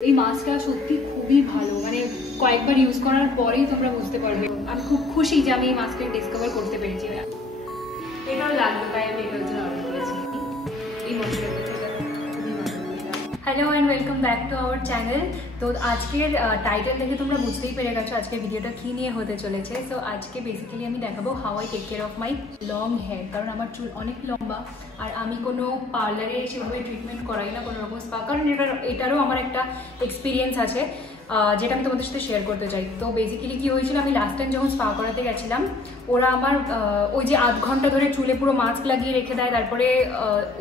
এই মাস্কটা সত্যি খুবই ভালো, মানে কয়েকবার ইউজ করার পরেই তোমরা বুঝতে পারবে। আমি খুব খুশি যে আমি এই মাস্কটা ডিসকভার করতে পেরেছি। এটাও লাগবে, তাই আমি এটার জন্য অর্ডার করেছি। এই hello and welcome back to our channel. তো আজকের টাইটেল থেকে তোমরা বুঝতেই পেরে গেছো আজকের ভিডিওটা কী নিয়ে হতে চলেছে। সো আজকে বেসিক্যালি আমি দেখাবো how I take care of my long hair, কারণ আমার চুল অনেক লম্বা আর আমি কোনো পার্লারে সেভাবে ট্রিটমেন্ট করাই না, কোনো রকম স্পা, কারণ এটারও আমার একটা এক্সপিরিয়েন্স আছে যেটা আমি তোমাদের সাথে শেয়ার করতে চাই। তো বেসিক্যালি কী হয়েছিল, আমি লাস্ট টাইম যখন স্পা করাতে গেছিলাম, ওরা আমার ওই যে আধ ঘন্টা ধরে চুলে পুরো মাস্ক লাগিয়ে রেখে দেয়, তারপরে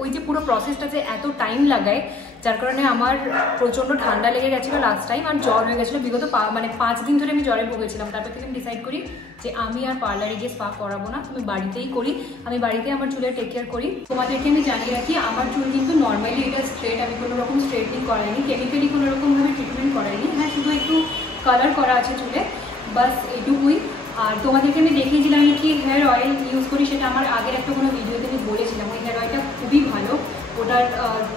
ওই যে পুরো প্রসেসটা যে এত টাইম লাগায়, যার কারণে আমার প্রচণ্ড ঠান্ডা লেগে গেছিলো লাস্ট টাইম আর জ্বর হয়ে গেছিলো। বিগত 5 দিন ধরে আমি জ্বরে ভুগেছিলাম। তারপর থেকে আমি ডিসাইড করি যে আমি আর পার্লারে গিয়ে স্পা করাবো না, আমি বাড়িতেই করি, আমি বাড়িতে আমার চুলের টেক কেয়ার করি। তোমাদেরকে আমি জানিয়ে রাখি, আমার চুল কিন্তু নর্মালি এটা স্ট্রেট, আমি কোনো রকম স্ট্রেটনিং করাইনি, কেমিক্যালি কোনো রকমভাবে ট্রিটমেন্ট করাইনি। হ্যাঁ, শুধু একটু কালার করা আছে চুলে, বাস এটুকুই। আর তোমাদেরকে আমি দেখিয়েছিলাম আমি কি হেয়ার অয়েল ইউজ করি, সেটা আমার আগের একটা কোনো ভিডিওতে আমি বলেছিলাম। ওই হেয়ার অয়েলটা খুবই ভালো, ওটার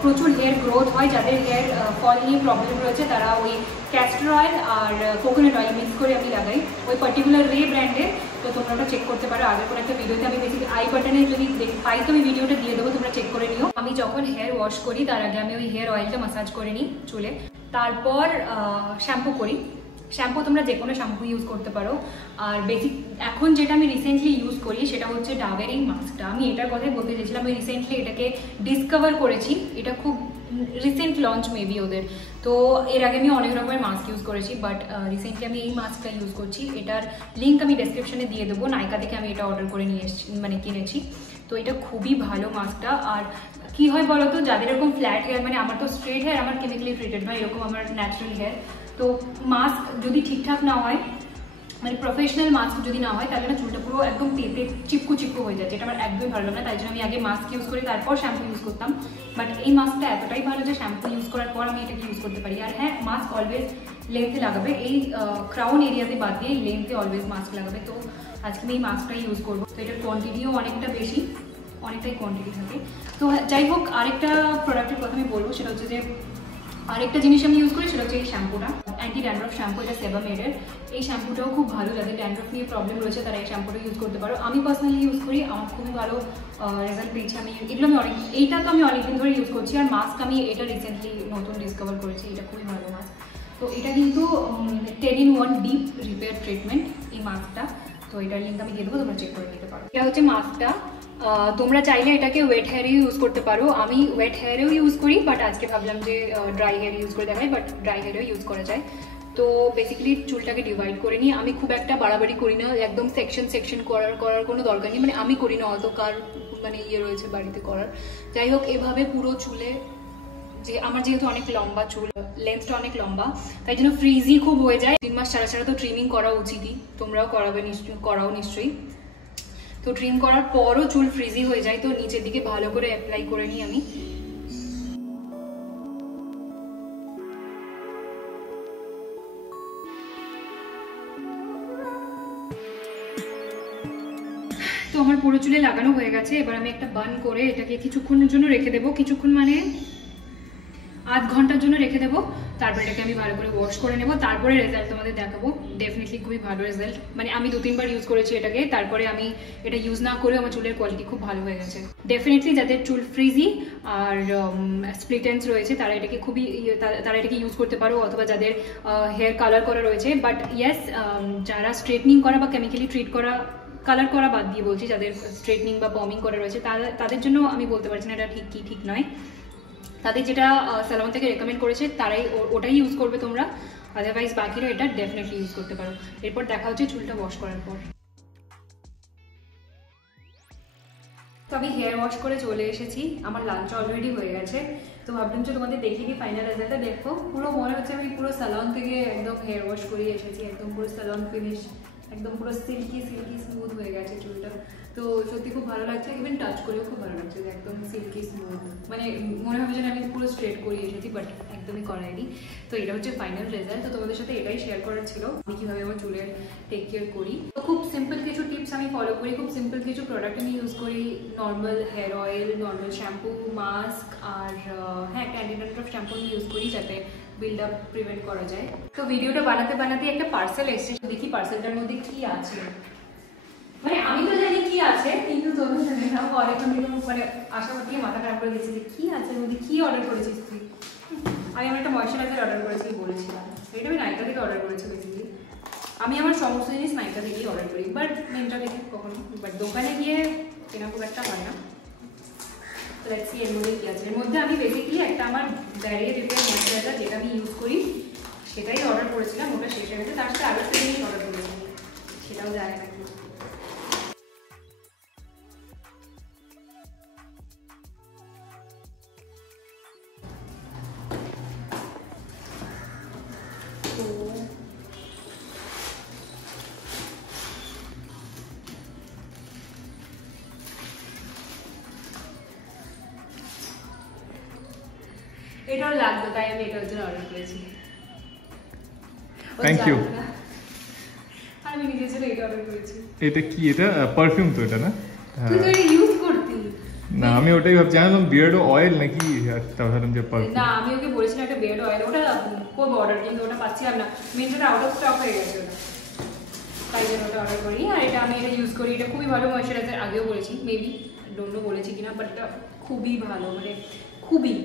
প্রচুর হেয়ার গ্রোথ হয়। যাদের হেয়ার ফল নিয়ে প্রবলেম রয়েছে তারা ওই ক্যাস্টর অয়েল আর কোকোনাট অয়েল মিক্স করে আমি লাগাই, ওই পার্টিকুলার রে ব্র্যান্ডের। তো তোমরা ওটা চেক করতে পারো। আগের কোনো একটা ভিডিওতে আমি বেসিক্যালি আই বাটনে যদি পাই তো আমি ভিডিওটা দিয়ে দেবো, তোমরা চেক করে নিও। আমি যখন হেয়ার ওয়াশ করি তার আগে আমি ওই হেয়ার অয়েলটা মাসাজ করে নিই চুলে, তারপর শ্যাম্পু করি। শ্যাম্পু তোমরা যে কোনো শ্যাম্পু ইউজ করতে পারো। আর বেসিক এখন যেটা আমি রিসেন্টলি ইউজ করি সেটা হচ্ছে ডাবের এই মাস্কটা। আমি এটার কথাই বলতে চেয়েছিলাম, আমি রিসেন্টলি এটাকে ডিসকভার করেছি, এটা খুব রিসেন্ট লঞ্চ মেবি ওদের। তো এর আগে আমি অনেক রকমের মাস্ক ইউজ করেছি, বাট রিসেন্টলি আমি এই মাস্কটা ইউজ করছি। এটার লিঙ্ক আমি ডেসক্রিপশনে দিয়ে দেবো। নাইকা থেকে আমি এটা অর্ডার করে নিয়ে এসেছি, মানে কিনেছি। তো এটা খুবই ভালো মাস্কটা। আর কি হয় বলো তো, যাদের এরকম ফ্ল্যাট হেয়ার, মানে আমার তো স্ট্রেট হেয়ার, আমার কেমিক্যালি ট্রিটেড নয়, এরকম আমার ন্যাচারাল হেয়ার। তো মাস্ক যদি ঠিকঠাক না হয়, মানে প্রফেশনাল মাস্ক যদি না হয়, তাহলে না চুলটা পুরো একদম পেঁপে চিপকু চিপকু হয়ে যায়, যেটা আমার একদমই ভালো লাগে না। তাই জন্য আমি আগে মাস্ক ইউজ করি, তারপর শ্যাম্পু ইউজ করতাম। বাট এই মাস্কটা এতটাই ভালো যে শ্যাম্পু ইউজ করার পর আমি এটাকে ইউজ করতে পারি। আর হ্যাঁ, মাস্ক অলওয়েজ লেন্থে লাগাবে, এই ক্রাউন এরিয়াতে বাদ দিয়ে লেন্থে অলওয়েজ মাস্ক লাগাবে। তো আজকে আমি এই মাস্কটাই ইউজ করবো। তো এটার কোয়ান্টিটিও অনেকটা বেশি, অনেকটাই কোয়ান্টিটি থাকে। তো যাই হোক, আরেকটা প্রোডাক্টের কথা আমি বলবো, সেটা হচ্ছে যে আরেকটা জিনিস আমি ইউজ করি, সেটা হচ্ছে এই শ্যাম্পুটা, অ্যান্টি ড্যান্ড্রফ শ্যাম্পু, এটা সেবামেডের। এই শ্যাম্পুটাও খুব ভালো, যাদের ড্যান্ড্রফ নিয়ে প্রবলেম রয়েছে তারা এই শ্যাম্পুটা ইউজ করতে পারো। আমি পার্সোনালি ইউজ করি, আমার খুবই ভালো রেজাল্ট পেয়েছি। আমি এগুলো এইটা তো আমি অনেকদিন ধরে ইউজ করছি। আর মাস্ক আমি এটা রিসেন্টলি নতুন ডিসকভার করেছি, এটা খুবই ভালো মাস্ক। তো এটা কিন্তু 10-in-1 ডিপ রিপেয়ার ট্রিটমেন্ট এই মাস্কটা। তো এটার লিঙ্ক আমি দিয়ে দেবো, তোমরা চেক করে নিতে পারো। এটা হচ্ছে মাস্কটা। তোমরা চাইলে এটাকে ওয়েট হেয়ারেও ইউজ করতে পারো। আমি ওয়েট হেয়ারেও ইউজ করি, বাট আজকে ভাবলাম যে ড্রাই হেয়ার ইউজ করে দেখাই, বাট ড্রাই হেয়ারেও ইউজ করা যায়। তো বেসিক্যালি চুলটাকে ডিভাইড করে নিই। আমি খুব একটা বাড়াবাড়ি করি না, একদম সেকশন করার কোনো দরকার নেই, মানে আমি করি না, অত কার মানে রয়েছে বাড়িতে করার। যাই হোক, এভাবে পুরো চুলে, যে আমার যেহেতু অনেক লম্বা চুল, লেন্থটা অনেক লম্বা, তাই জন্য ফ্রিজি খুব হয়ে যায়। 3 মাস ছাড়া তো ট্রিমিং করা উচিতই, তোমরাও করাও নিশ্চয়ই। তো ট্রিম করার পরও চুল ফ্রিজি হয়ে যায়, তো নিচের দিকে ভালো করে অ্যাপ্লাই করে নিই আমি। তো আমার পুরো চুলে লাগানো হয়ে গেছে। এবার আমি একটা বান করে এটাকে কিছুক্ষণের জন্য রেখে দেবো, কিছুক্ষণ মানে আধ ঘন্টার জন্য রেখে দেবো। তারপর এটাকে আমি ভালো করে ওয়াশ করে নেবো, তারপরে রেজাল্ট তোমাদের দেখাবো। ডেফিনেটলি খুবই ভালো রেজাল্ট, মানে আমি 2-3 বার ইউজ করেছি এটাকে, তারপরে আমি এটা ইউজ না করেও আমার চুলের কোয়ালিটি খুব ভালো হয়ে গেছে। ডেফিনেটলি যাদের চুল ফ্রিজি আর স্প্লিট এন্ডস রয়েছে তারা এটাকে তারা এটাকে ইউজ করতে পারো, অথবা যাদের হেয়ার কালার করা রয়েছে। বাট ইয়েস, যারা স্ট্রেটনিং করা বা কেমিক্যালি ট্রিট করা, কালার করা বাদ দিয়ে বলছি, যাদের স্ট্রেটনিং বা পমিং করা রয়েছে তাদের জন্য আমি বলতে পারছি না এটা ঠিক নয়। তাদের যেটা স্যালন থেকে রেকমেন্ড করেছে তারাই ওটাই ইউজ করবে তোমরা, আদারওয়াইজ বাকিরা এটা ডেফিনেটলি ইউজ করতে পারো। এরপর দেখা হচ্ছে চুলটা ওয়াশ করার পর। তো আমি হেয়ার ওয়াশ করে চলে এসেছি, আমার লাঞ্চ অলরেডি হয়ে গেছে। তো ভাবলাম যে তোমাদের দেখিয়ে দিই ফাইনাল রেজাল্টটা। দেখো, পুরো মনে হচ্ছে আমি পুরো স্যালন থেকে একদম হেয়ার ওয়াশ করে এসেছি, একদম পুরো স্যালন ফিনিশ, একদম পুরো সিল্কি স্মুথ হয়ে গেছে চুলটা। তো সত্যি খুব ভালো লাগছে, ইভেন টাচ করেও খুব ভালো লাগছে, যে একদম সিল্কি স্মুথ, মানে মনে হবে যেন আমি পুরো স্ট্রেট করে এসেছি, বাট একদমই করাইনি। তো এটা হচ্ছে ফাইনাল রেজাল্ট। তো তোমাদের সাথে এটাই শেয়ার করার ছিল, আমি কীভাবে আমার চুলের টেক কেয়ার করি। তো খুব সিম্পল কিছু টিপস আমি ফলো করি, খুব সিম্পল কিছু প্রোডাক্ট আমি ইউজ করি। Normal hair oil, normal shampoo, mask, আর হ্যাঁ, একটা অ্যান্টি ড্যান্ড্রফ শ্যাম্পু আমি ইউজ করি, যাতে বিল্ড আপ প্রিভেন্ট করা যায়। তো ভিডিওটা বানাতে বানাতে একটা পার্সেল এসেছে, দেখি পার্সেলটার মধ্যে কি আছে। মানে আমি তো জানি কি আছে, কিন্তু তোমরা জানি না। অনেকক্ষণ থেকে মানে আশা করতে মাথা খারাপ করে দিয়েছি যে কি আছে এর মধ্যে, কি অর্ডার করেছিস তুই। আমি আমার একটা ময়শ্চারাইজার অর্ডার করেছি বলেছিলাম, এটা আমি নাইকা থেকে অর্ডার করেছি। বেসিক্যালি আমি আমার সমস্ত জিনিস নাইকা থেকেই অর্ডার করি, বাট মিন্ত্রা থেকে কখনো, বাট দোকানে গিয়ে কেনা খুব একটা হয় না। তো দেখছি এর মধ্যে কী আছে। এর মধ্যে আমি বেসিক্যালি একটা আমার ব্যারিয়ার রিপেয়ার ময়শ্চারাইজার যেটা আমি ইউজ করি সেটাই অর্ডার করেছিলাম, ওটা শেষ হয়ে গেছে। তার সাথে আরও একটা জিনিস অর্ডার করেছি, সেটাও যায় না। এটাও লাগবে, তাই আমি এটার জন্য অর্ডার করেছি। Thank you. আমি নিজের জন্য এটা অর্ডার করেছি। এটা কি? এটা পারফিউম তো এটা না? তুই তো এটা ইউজ করতি না, আমি ওটাই ভাবছি, জানলাম বিয়ার্ডো অয়েল নাকি, ভাবলাম যে পারফিউম। না, আমি ওকে বলেছিলাম একটা বিয়ার্ডো অয়েল, ওটা করবো অর্ডার, কিন্তু ওটা পাচ্ছিলাম না, মিন্ত্রাটা আউট অফ স্টক হয়ে গেছে ওটা, তাই জন্য ওটা অর্ডার করি। আর এটা আমি এটা ইউজ করি, এটা খুবই ভালো ময়শ্চারাইজার। আগেও বলেছি, মেবি ডোন্ট নো বলেছি কিনা, বাট এটা খুবই ভালো, মানে খুবই।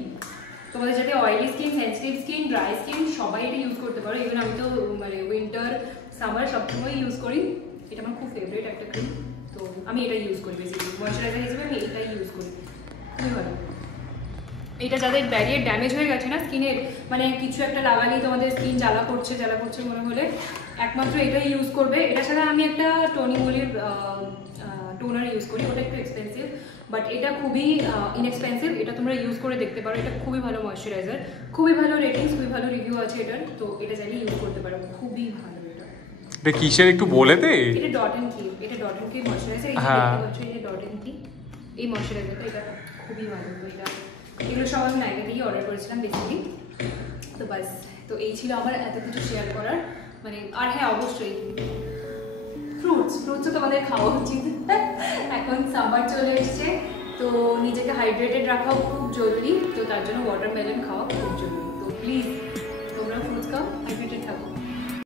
তোমাদের যাতে oily skin, sensitive skin, dry skin সবাই এটা ইউজ করতে পারো। ইভেন আমি তো মানে উইন্টার সামার সবসময় ইউজ করি। এটা আমার খুব ফেভারিট একটা ক্রিম, তো আমি এটা ইউজ করি বেসিক্যালি ময়শ্চারাইজার হিসেবে। আমি এটাই ইউজ করি, খুবই ভালো। এটা যাদের ব্যারিয়ার ড্যামেজ হয়ে গেছে না স্কিনের, মানে কিছু একটা লাগালেই তোমাদের স্কিন জ্বালা করছে মনে হলে একমাত্র এটাই ইউজ করবে। এটা ছাড়া আমি একটা টনি মলির টোনার ইউজ করি, ওটা একটু এক্সপেন্সিভ, বাট এটা খুবই ইনএক্সপেন্সিভ। এটা তোমরা ইউজ করে দেখতে পারো, এটা খুবই ভালো ময়শ্চারাইজার, খুবই ভালো রেটিংস, খুবই ভালো রিভিউ আছে এটার, তো এটা চাইলে ইউজ করতে পারো, খুবই ভালো। এটা কিসের একটু বলে দে। এটা ডট এন্ড কি, এটা ডট এন্ড কি ময়শ্চারাইজার। এই দেখতে পাচ্ছ, এই যে ডট এন্ড কি, এই ময়শ্চারাইজারটা এটা খুবই ভালো। তো এটা এগুলো সব আমি নাইকা থেকেই অর্ডার করেছিলাম বেসিক্যালি। তো বাস, তো এই ছিল আমার এত কিছু শেয়ার করার, মানে। আর হ্যাঁ, অবশ্যই ফ্রুটসও তোমাদের খাওয়া উচিত। এখন সামার চলে এসছে, তো নিজেকে হাইড্রেটেড রাখাও খুব জরুরি, তো তার জন্য ওয়াটারমেলন খাওয়া খুব জরুরি। তো প্লিজ তোমরা ফ্রুটস খাও, হাইড্রেটেড থাকো।